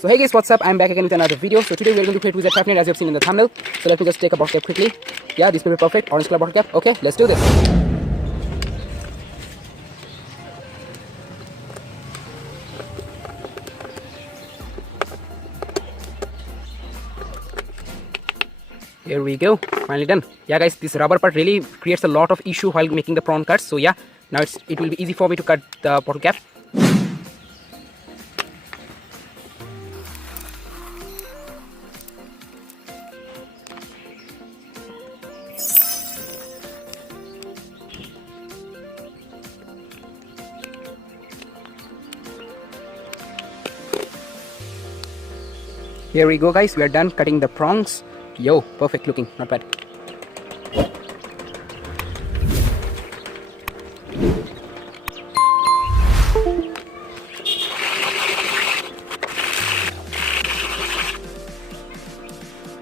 So hey guys, what's up? I'm back again with another video. So today we're going to create Wezard Fafnir as you have seen in the thumbnail. So let me just take a bottle cap quickly. Yeah, this will be perfect. Orange color bottle cap. Okay, let's do this. Here we go, finally done. Yeah guys, this rubber part really creates a lot of issue while making the prawn cuts. So yeah, now it will be easy for me to cut the bottle cap. Here we go guys, we are done cutting the prongs. Yo, perfect looking, not bad.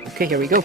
Okay, here we go.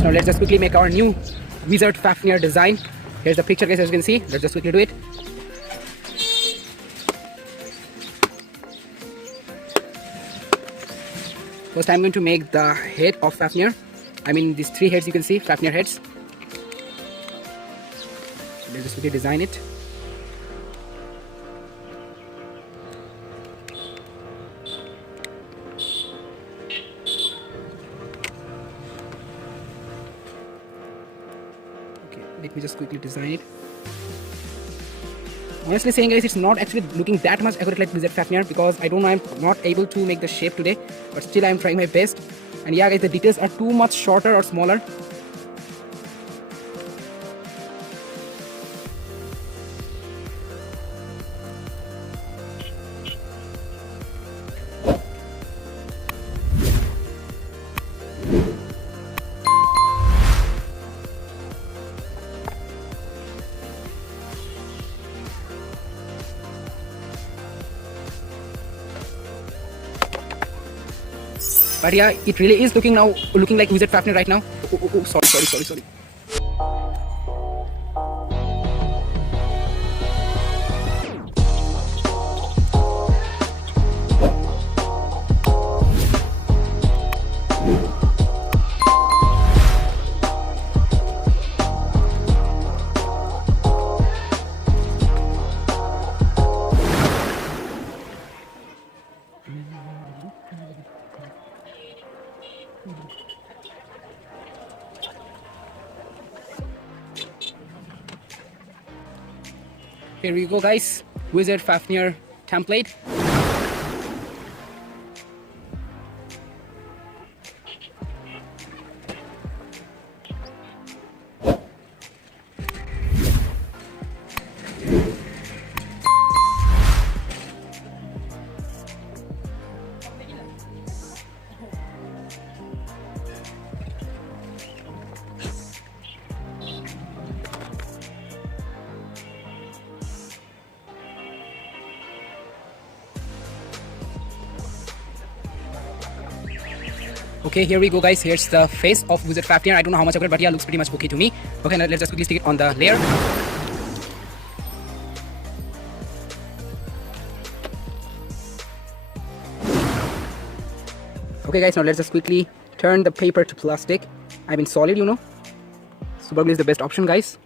Now let's just quickly make our new Wezard Fafnir design. Here's the picture guys, as you can see. Let's just quickly do it. First I'm going to make the head of Fafnir. I mean these three heads you can see, Fafnir heads. Let's just quickly design it. Let me just quickly design it. Honestly saying guys, it's not actually looking that much accurate like Wezard Fafnir because I don't know, I'm not able to make the shape today, but still I'm trying my best. And yeah guys, the details are too much shorter or smaller. But yeah, it really is looking like Wezard Fafnir right now. Oh, sorry. Here we go guys, Wezard Fafnir template. Okay, here we go guys, here's the face of Wezard Fafnir. I don't know how much of it, but yeah, looks pretty much okay to me. Okay, now let's just quickly stick it on the layer. Okay guys, now let's just quickly turn the paper to plastic. I mean solid, you know. Super glue is the best option guys.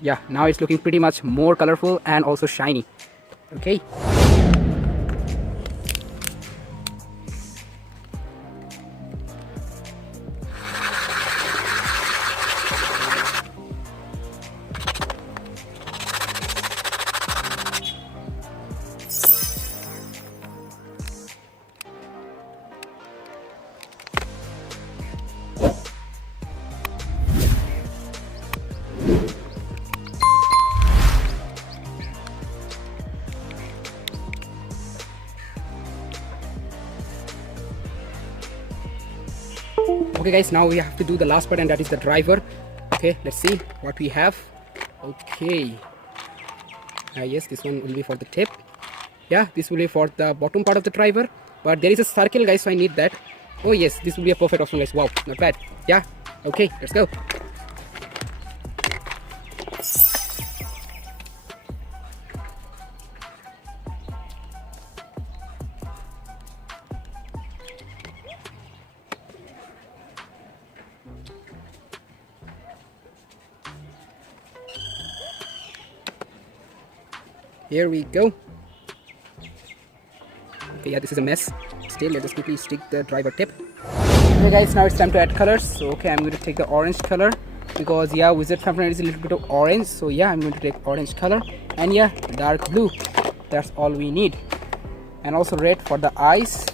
Yeah, now it's looking pretty much more colorful and also shiny. Okay. Okay guys, now we have to do the last part, and that is the driver. Okay, let's see what we have. Okay, yes, this one will be for the tip. Yeah, this will be for the bottom part of the driver, but there is a circle guys, so I need that. Oh yes, this will be a perfect option guys. Wow, not bad. Yeah, okay, let's go. Here we go. Okay, yeah, this is a mess. Still, let us quickly stick the driver tip. Okay guys, now it's time to add colors. So okay, I'm going to take the orange color, because yeah, Wezard Fafnir is a little bit of orange. So yeah, I'm going to take orange color, and yeah, dark blue. That's all we need. And also red for the eyes.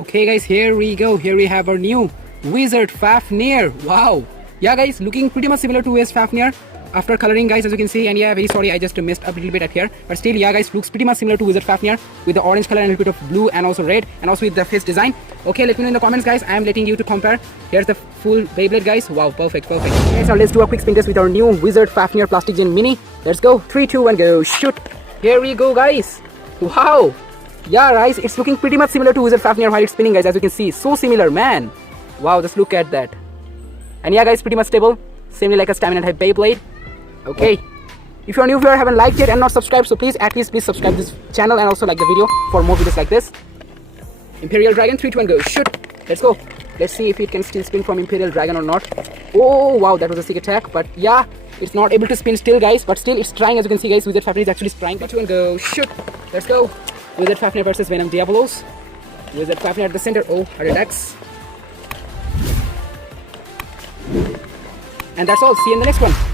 Okay guys, here we go. Here we have our new Wezard Fafnir. Wow. Yeah guys, looking pretty much similar to Wezard Fafnir after coloring guys, as you can see. And yeah, very sorry, I just messed up a little bit at here, but still yeah guys, looks pretty much similar to Wezard Fafnir with the orange color and a little bit of blue and also red, and also with the face design. Okay, let me know in the comments guys. I am letting you to compare. Here's the full Beyblade guys. Wow, perfect. Okay, so let's do a quick spin test with our new Wezard Fafnir Plastic Gen Mini. Let's go. 3, 2, 1, go. Shoot. Here we go guys. Wow. Yeah guys, it's looking pretty much similar to Wezard Fafnir while it's spinning guys, as you can see. So similar, man. Wow, just look at that. And yeah guys, pretty much stable, same like a stamina type Beyblade. Okay, if you're new here, haven't liked it and not subscribed, so please at least please subscribe this channel and also like the video for more videos like this. Imperial Dragon, 3, 2, 1, go. Shoot. Let's go. Let's see if it can still spin from Imperial Dragon or not. Oh wow, that was a sick attack, but yeah, it's not able to spin still guys, but still it's trying, as you can see guys. Wezard Fafnir is actually trying. 3, 2, 1, go. Shoot. Let's go. Wezard Fafnir versus Venom Diabolos. Wezard Fafnir at the center. Oh, heart attacks. And that's all. See you in the next one.